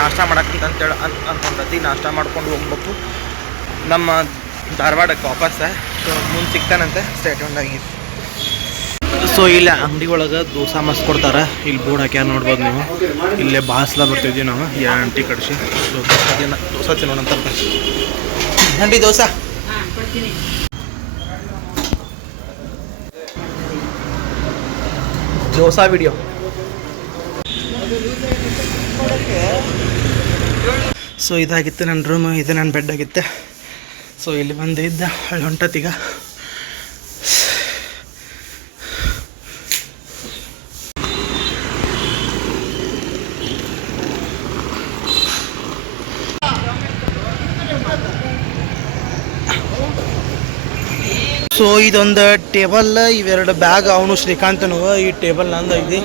ನಾಷ್ಟ ಮಾಡಕ್ಕಂತೇಳಿ ಅಂದ್ಕೊಂಡತಿ. ನಾಷ್ಟ ಮಾಡ್ಕೊಂಡು ಹೋಗ್ಬೇಕು ನಮ್ಮ ಧಾರವಾಡಕ್ಕೆ ವಾಪಸ್. ಸೊ ಮುಂದೆ ಸಿಗ್ತಾನಂತೆ, ಸ್ಟೇಟ್ಮೆಂಟಾಗಿ. ಸೊ ಇಲ್ಲಿ ಅಂಗಡಿ ಒಳಗೆ ದೋಸೆ ಮಸ್ತ್ ಕೊಡ್ತಾರೆ. ಇಲ್ಲಿ ಬೋರ್ಡ್ ಹಾಕ್ಯಾರ ನೋಡ್ಬೋದು ನೀವು. ಇಲ್ಲೇ ಬಾಸ್ಲ ಬರ್ತಿದ್ವಿ ನಾವು ಆಂಟಿ ಕಡಿಸಿ. ಸೊ ದೋಸೆ ತಿನ್ನೋಣ ಅಂತ aunty. Dosa dosa video. So ಇದಾಗಿತ್ತು ನನ್ನ ರೂಮು, ಇದು ನನ್ನ ಬೆಡ್ ಆಗಿತ್ತು. ಸೊ ಇಲ್ಲಿ ಬಂದು ಇದ್ದ ಅಲ್ಲಿ ಹೊಂಟತೀಗ. ಸೊ ಇದೊಂದು ಟೇಬಲ್, ಇವೆರಡು ಬ್ಯಾಗ್. ಅವನು ಶ್ರೀಕಾಂತನು ಈ ಟೇಬಲ್ ನಂದು ಐತಿ.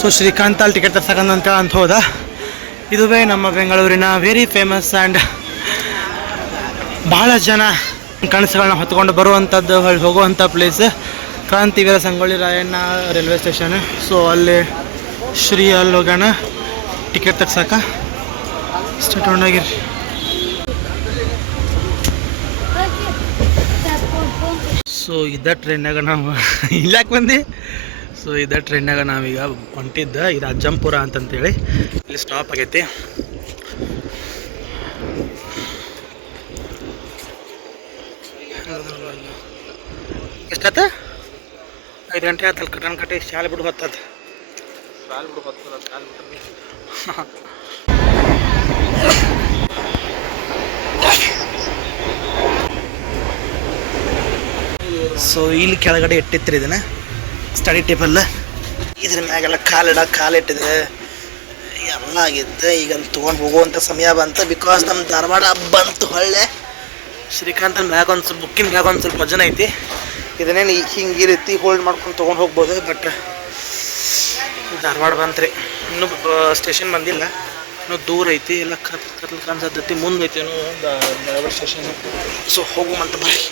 ಸೊ ಶ್ರೀಕಾಂತ್ ಅಲ್ಲಿ ಟಿಕೆಟ್ ತರ್ಸಕಂತ ಅಂತ ಹೋದ. ಇದುವೇ ನಮ್ಮ ಬೆಂಗಳೂರಿನ ವೆರಿ ಫೇಮಸ್ ಆ್ಯಂಡ್ ಭಾಳ ಜನ ಕನಸುಗಳನ್ನ ಹೊತ್ಕೊಂಡು ಬರುವಂಥದ್ದು ಹೋಗುವಂಥ place Krantiveera Sangolli Rayanna railway station. So ಅಲ್ಲಿ ಶ್ರೀ ಅಲ್ಲಿ ಹೋಗೋಣ ಟಿಕೆಟ್ ತಗ್ಸಕ. ಸ್ಟಾರ್ಟ್ ಹೊಂಡಾಗಿರಿ. ಸೊ ಇದ ಟ್ರೈನಾಗ ನಾವು ಇಲ್ಲಾಕೆ ಬಂದು. ಸೊ ಇದ ಟ್ರೈನಾಗ ನಾವೀಗ ಹೊಂಟಿದ್ದ. ಇದು ಅಜ್ಜಂಪುರ ಅಂತಂತೇಳಿ ಇಲ್ಲಿ ಸ್ಟಾಪ್ ಆಗೈತಿ. ಎಷ್ಟಾತ? 5 ಗಂಟೆ ಆತಲ್ಲಿ. ಕಟನ್ ಕಟ್ಟಿ ಶಾಲೆ ಬಿಡು ಹೊತ್ತದ. ಸೊ ಇಲ್ಲಿ ಕೆಳಗಡೆ ಇಟ್ಟಿತ್ತು ಇದನ್ನು ಸ್ಟಡಿ ಟೇಬಲ್. ಇದ್ರ ಮ್ಯಾಗೆಲ್ಲ ಕಾಲಿಟ್ಟಿದೆ ಎಲ್ಲ ಆಗಿತ್ತು. ಈಗ ತೊಗೊಂಡು ಹೋಗುವಂಥ ಸಮಯ ಬಂತು. ಬಿಕಾಸ್ ನಮ್ಮ ಧಾರವಾಡ ಬಂತು ಹೊಳ್ಳೆ. ಶ್ರೀಕಾಂತನ ಮ್ಯಾಗ ಒಂದು ಸ್ವಲ್ಪ ಬುಕ್ಕಿನ ಮ್ಯಾಗ ಒಂದು ಸ್ವಲ್ಪ ವಜನ ಐತಿ. ಇದನ್ನೇನು ಹಿಂಗೆ ಈ ರೀತಿ ಹೋಲ್ಡ್ ಮಾಡ್ಕೊಂಡು ತೊಗೊಂಡು ಹೋಗ್ಬೋದು. ಬಟ್ ಧಾರವಾಡ ಬಂತ್ರಿ, ಇನ್ನೂ ಸ್ಟೇಷನ್ ಬಂದಿಲ್ಲ, ಇನ್ನೂ ದೂರ ಐತಿ. ಎಲ್ಲ ಕತ್ಲು ಕಾಣಿಸತ್ತೈತಿ. ಮುಂದೆ ಐತಿ ಏನೋ ಧಾರವಾಡ ಸ್ಟೇಷನ್. ಸೊ ಹೋಗುವಂತ ಬರ್ರಿ.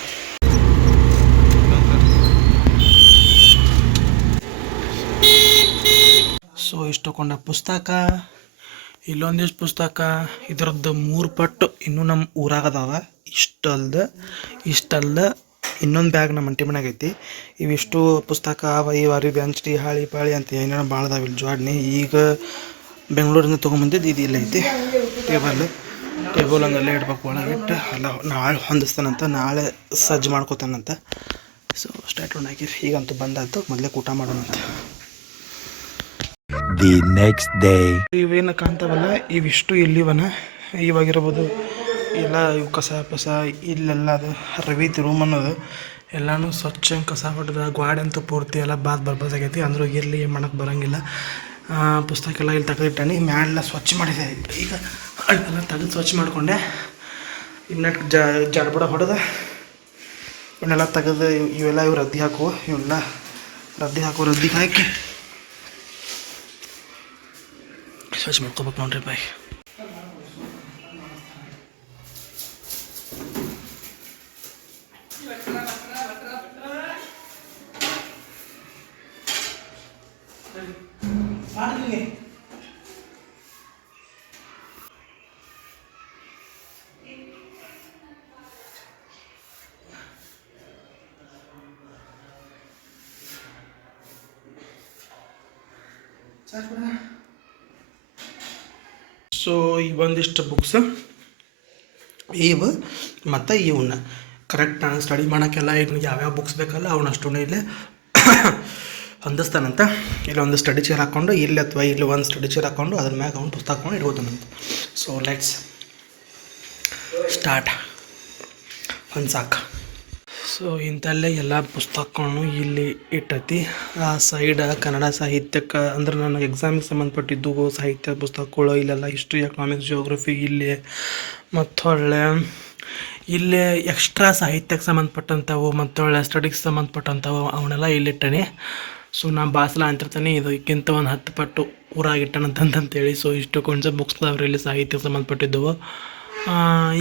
ಸೊ ಇಷ್ಟು ತಗೊಂಡ ಪುಸ್ತಕ, ಇಲ್ಲೊಂದಿಷ್ಟು ಪುಸ್ತಕ, ಇದರದ್ದು 3 ಪಟ್ಟು ಇನ್ನೂ ನಮ್ಮ ಊರಾಗದಾವ. ಇಷ್ಟಲ್ದ ಇನ್ನೊಂದು ಬ್ಯಾಗ್ ನಮ್ಮ ಅಂಟಿ ಮನೆಯಾಗ ಐತಿ. ಇವಿಷ್ಟು ಪುಸ್ತಕ ಅವ. ಇವಾರಿ ಬೆಂಚ್ ಟೀ ಹಾಳಿ ಪಾಳಿ ಅಂತ ಏನೇನೋ ಭಾಳ ಅದಾವ ಇಲ್ಲಿ ಜೋಡ್ನಿ. ಈಗ ಬೆಂಗಳೂರಿಂದ ತೊಗೊಂಬಂದಿದ್ದು ಇದು ಇಲ್ಲ ಐತಿ ಟೇಬಲ್ ಹಂಗಲ್ಲೇ ಇಡ್ಬೇಕು. ಒಳಗಿಟ್ಟು ಅಲ್ಲ ನಾಳೆ ಹೊಂದಿಸ್ತಾನಂತ, ನಾಳೆ ಸಜ್ಜು ಮಾಡ್ಕೋತಾನಂತ. ಸೊ ಸ್ಟಾರ್ಟ್ ಹಾಕಿರಿ. ಈಗಂತೂ ಬಂದಾಯ್ತು, ಮೊದಲೇ ಊಟ ಮಾಡೋಣಂತ. The next day. ಇವೇನು ಕಾಣ್ತಾವಲ್ಲ ಇವಿಷ್ಟು ಇಲ್ಲಿವನ ಇವಾಗಿರ್ಬೋದು. ಎಲ್ಲ ಇವು ಕಸ ಪಸ ಇಲ್ಲೆಲ್ಲ ಅದು ರವೀತಿ ರೂಮ್ ಅನ್ನೋದು ಎಲ್ಲನೂ ಸ್ವಚ್ಛ ಕಸ ಹೊಡೆದ. ಗೋಡೆ ಅಂತೂ ಪೂರ್ತಿ ಎಲ್ಲ ಬರ್ಬಾದಾಗೈತಿ. ಅಂದ್ರೂ ಇರಲಿ, ಏನು ಮಾಡೋಕ್ಕೆ ಬರೋಂಗಿಲ್ಲ. ಪುಸ್ತಕ ಎಲ್ಲ ಇಲ್ಲಿ ತೆಗೆದಿಟ್ಟಾನೆ. ಮ್ಯಾಲೆಲ್ಲ ಸ್ವಚ್ಛ ಮಾಡಿದೆ. ಈಗ ಎಲ್ಲ ತೆಗೆದು ಸ್ವಚ್ಛ ಮಾಡಿಕೊಂಡೆ. ಇನ್ನು ಜಡಬಡ ಹೊಡೆದ ಇವನ್ನೆಲ್ಲ ತೆಗೆದು ಇವೆಲ್ಲ ರದ್ದಿ ಹಾಕುವ. ಇವೆಲ್ಲ ರದ್ದಿಗೆ ಹಾಕಿ ಸ್ವಚ್ಛ ಮಾಡ್ಕೋಬೇಕು ನೋಡ್ರಿ ಬಾಯ್. ಸೊ ಈ ಒಂದಿಷ್ಟು ಬುಕ್ಸ್ ಇವು ಮತ್ತು ಇವನ್ನ ಕರೆಕ್ಟ್ ನಾನು ಸ್ಟಡಿ ಮಾಡೋಕ್ಕೆಲ್ಲ ಈಗ ಯಾವ್ಯಾವ ಬುಕ್ಸ್ ಬೇಕಲ್ಲ ಅವನಷ್ಟು ಇಲ್ಲೇ ಹೊಂದಿಸ್ತಾನಂತ. ಇಲ್ಲೊಂದು ಸ್ಟಡಿ ಚೇರ್ ಹಾಕ್ಕೊಂಡು ಇಲ್ಲಿ ಅಥವಾ ಇಲ್ಲಿ ಒಂದು ಸ್ಟಡಿ ಚೇರ್ ಹಾಕ್ಕೊಂಡು ಅದ್ರ ಮ್ಯಾಗ ಅವ್ನು ಪುಸ್ತಕ ಹಾಕ್ಕೊಂಡು ಇಡ್ಬೋದನಂತ. So let's start. ಒಂದು ಸಾಕು. ಸೊ ಇಂಥಲ್ಲೇ ಎಲ್ಲ ಪುಸ್ತಕಗಳನ್ನು ಇಲ್ಲಿ ಇಟ್ಟೈತಿ. ಆ ಸೈಡ್ ಕನ್ನಡ ಸಾಹಿತ್ಯಕ್ಕೆ ಅಂದ್ರೆ ನನಗೆ ಎಕ್ಸಾಮಿಗೆ ಸಂಬಂಧಪಟ್ಟಿದ್ದು ಸಾಹಿತ್ಯ ಪುಸ್ತಕಗಳು. ಇಲ್ಲೆಲ್ಲ ಹಿಸ್ಟ್ರಿ, ಎಕನಾಮಿಕ್ಸ್, ಜಿಯೋಗ್ರಫಿ ಇಲ್ಲಿ. ಮತ್ತು ಒಳ್ಳೆ ಇಲ್ಲೇ ಎಕ್ಸ್ಟ್ರಾ ಸಾಹಿತ್ಯಕ್ಕೆ ಸಂಬಂಧಪಟ್ಟಂಥವು ಮತ್ತು ಒಳ್ಳೆ ಸ್ಟಡಿಗೆ ಸಂಬಂಧಪಟ್ಟಂಥವು ಅವನ್ನೆಲ್ಲ ಇಲ್ಲಿಟ್ಟನೆ. ಸೊ ನಾ ಬಾಸಲ ಅಂತಿರ್ತಾನೆ ಇದಕ್ಕಿಂತ ಒಂದು 10 ಪಟ್ಟು ಊರಾಗಿಟ್ಟನಂತಂತೇಳಿ. ಸೊ ಇಷ್ಟು ಕೊಂಚ ಬುಕ್ಸ್ ಅದಾವ್ರಿ ಇಲ್ಲಿ ಸಾಹಿತ್ಯಕ್ಕೆ ಸಂಬಂಧಪಟ್ಟಿದ್ದವು.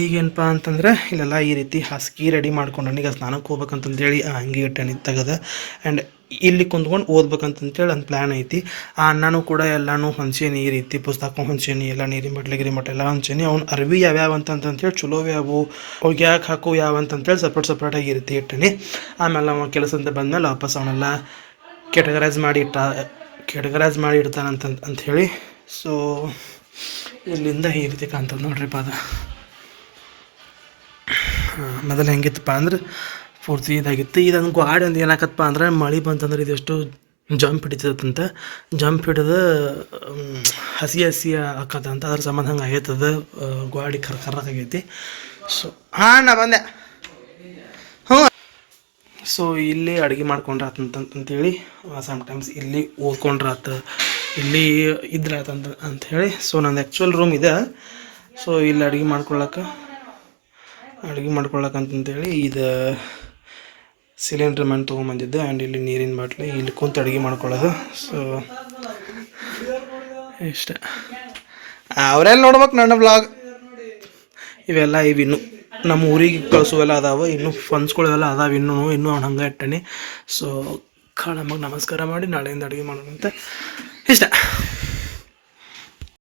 ಈಗೇನಪ್ಪ ಅಂತಂದರೆ ಇಲ್ಲೆಲ್ಲ ಈ ರೀತಿ ಹಾಸಿಗೆ ರೆಡಿ ಮಾಡ್ಕೊಂಡು ಈಗ ಸ್ನಾನಕ್ಕೆ ಹೋಗ್ಬೇಕಂತಂದೇಳಿ ಹಂಗೆ ಇಟ್ಟೆ ತೆಗೆದು. ಆ್ಯಂಡ್ ಇಲ್ಲಿ ಕುಂತ್ಕೊಂಡು ಓದ್ಬೇಕಂತಂತೇಳಿ ಒಂದು ಪ್ಲ್ಯಾನ್ ಐತಿ. ಆ ಅಣ್ಣನೂ ಕೂಡ ಎಲ್ಲನೂ ಹೊಂಚೇನಿ, ಈ ರೀತಿ ಪುಸ್ತಕ ಹೊಂಚೇನಿ, ಎಲ್ಲ ನೀರಿನ ಬಟ್ಲೆ ಗಿರಿ ಮಟ್ಟ ಎಲ್ಲ ಹೊಂಚೇನಿ. ಅವ್ನು ಅರ್ವಿ ಯಾವ್ಯಾವ ಅಂತಂತೇಳಿ ಚಲೋ ಯಾವು ಅವ್ಗೆ ಯಾಕೆ ಹಾಕು ಯಾವ ಅಂತಂತೇಳಿ ಸಪ್ರೇಟಾಗಿ ಈ ರೀತಿ ಇಟ್ಟೀನಿ. ಆಮೇಲೆ ಅವ ಕೆಲಸದಿಂದ ಬಂದಮೇಲೆ ವಾಪಸ್ ಅವನ್ನೆಲ್ಲ ಕೆಟಗರೈಸ್ ಮಾಡಿ ಇಡ್ತಾನಂತ ಹೇಳಿ. ಸೊ ಇಲ್ಲಿಂದ ಈ ರೀತಿ ಕಾಣ್ತದೆ ನೋಡ್ರಿಪ್ಪ. ಅದು ಮೊದಲು ಹೆಂಗಿತ್ತಪ್ಪ ಅಂದ್ರೆ ಪೂರ್ತಿ ಇದಾಗಿತ್ತು. ಇದೊಂದು ಗಾಡಿ ಒಂದು ಏನಾಕತ್ತಪ್ಪ ಅಂದ್ರೆ ಮಳೆ ಬಂತಂದ್ರೆ ಇದೆಷ್ಟು ಜಂಪ್ ಹಿಡಿತದಂತ, ಜಂಪ್ ಹಿಡಿದು ಹಸಿ ಹಾಕತ್ತಂತ, ಅದ್ರ ಸಂಬಂಧ ಹಂಗೆ ಆಗೈತದ. ಗಾಡಿ ಕರ್ರಾಗೈತಿ. ಸೊ ನಾ ಬಂದೆ. ಹ್ಞೂ. ಸೊ ಇಲ್ಲಿ ಅಡುಗೆ ಮಾಡ್ಕೊಂಡ್ರೆ ಆತಂತಂತೇಳಿ ಸಮ್ಟೈಮ್ಸ್ ಇಲ್ಲಿ ಓದ್ಕೊಂಡ್ರೆ ಆತ, ಇಲ್ಲಿ ಇದ್ರೆ ಅಂಥೇಳಿ. ಸೊ ನಂದು ಆ್ಯಕ್ಚುಯಲ್ ರೂಮ್ ಇದೆ. ಸೊ ಇಲ್ಲಿ ಅಡುಗೆ ಮಾಡ್ಕೊಳಕ್ಕಂತಂತೇಳಿ ಇದು ಸಿಲಿಂಡ್ರ್ ಮಣ್ಣು ತೊಗೊಂಬಂದಿದ್ದೆ. ಆ್ಯಂಡ್ ಇಲ್ಲಿ ನೀರಿನ ಬಾಟ್ಲಿ, ಇಲ್ಲಿ ಕುಂತು ಅಡುಗೆ ಮಾಡ್ಕೊಳ್ಳೋದು. ಸೊ ಇಷ್ಟೇ. ಅವರೆಲ್ಲ ನೋಡ್ಬೇಕು ನನ್ನ ಬ್ಲಾಗ್. ಇವೆಲ್ಲ ಇವಿನ್ನು ನಮ್ಮ ಊರಿಗೆ ಕಳಿಸುವೆಲ್ಲ ಅದಾವೆ, ಇನ್ನೂ ಫಂಡ್ಸ್ಗಳೆಲ್ಲ ಅದಾವೆ ಇನ್ನೂ ಅವ್ನು ಹಂಗೆ ಇಟ್ಟನಿ. ಸೊ ನಮಗೆ ನಮಸ್ಕಾರ ಮಾಡಿ ನಾಳೆಯಿಂದ ಅಡುಗೆ ಮಾಡೋಣಂತೆ. ಇಷ್ಟ.